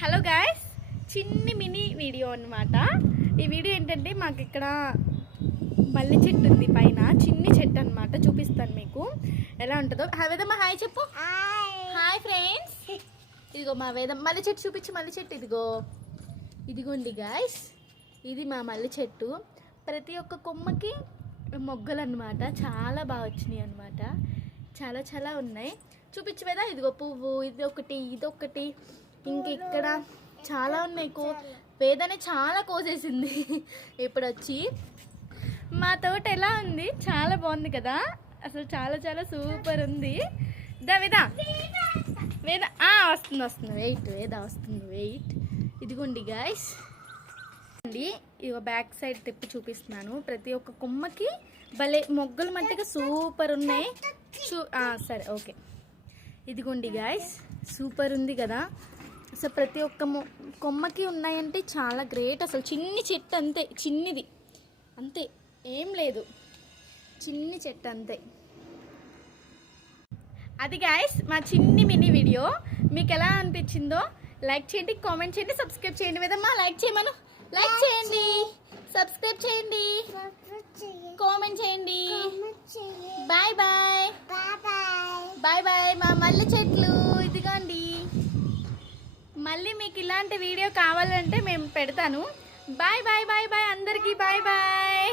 Hello guys, చిన్ని mini video అన్నమాట. ఈ వీడియో ఏంటంటే మాకు ఇక్కడ మల్లె చెట్టు ఉంది, పైన చిన్ని చెట్టు అన్నమాట. చూపిస్తాను మీకు ఎలా ఉంటుందో. వేదమ్మ హాయ్ చెప్పు. హాయ్ ఫ్రెండ్స్, ఇదిగో మా వేదమ్మ మల్లె చెట్టు చూపించి. మల్లె చెట్టు ఇదిగోండి గాయ్స్, ఇది మా మల్లె చెట్టు. ప్రతి ఒక్క కొమ్మకి మొగ్గలు అన్నమాట, చాలా బాగా వచ్చినాయి అన్నమాట. చాలా చాలా ఉన్నాయి. చూపించు వేదా. ఇదిగో పువ్వు, ఇదొకటి ఇంక ఇక్కడ చాలా ఉన్నాయి. వేదనే చాలా కోసేసింది ఇప్పుడు వచ్చి. మా తోట ఎలా ఉంది? చాలా బాగుంది కదా, అసలు చాలా చాలా సూపర్ ఉంది. వేద వస్తుంది వేద వస్తుంది వెయిట్. ఇదిగోండి గాయ్స్, ఇగో బ్యాక్ సైడ్ తిప్పి చూపిస్తున్నాను. ప్రతి ఒక్క కొమ్మకి భలే మొగ్గలు మట్టిగా సూపర్ ఉన్నాయి. సరే ఓకే. ఇదిగోండి గాయ్స్, సూపర్ ఉంది కదా. అసలు ప్రతి ఒక్క కొమ్మకి ఉన్నాయంటే చాలా గ్రేట్. అసలు చిన్ని చెట్టు అంతే, చిన్నిది అంతే, ఏం లేదు, చిన్ని చెట్టు అంతే. అది గాయ్స్ మా చిన్ని మినీ వీడియో. మీకు ఎలా అనిపించిందో లైక్ చేయండి, కామెంట్ చేయండి, సబ్స్క్రైబ్ చేయండి. వేదమ్మా లైక్ చేయమను. లైక్ చేయండి, సబ్స్క్రైబ్ చేయండి, కామెంట్ చేయండి. Bye bye bye bye. మా మల్లె చెట్లు ఇదిగోండి. మళ్ళీ మీకు ఇలాంటి వీడియో కావాలంటే మేము పెడతాను. బాయ్ బాయ్ బాయ్ బాయ్ అందరికీ. Bye bye.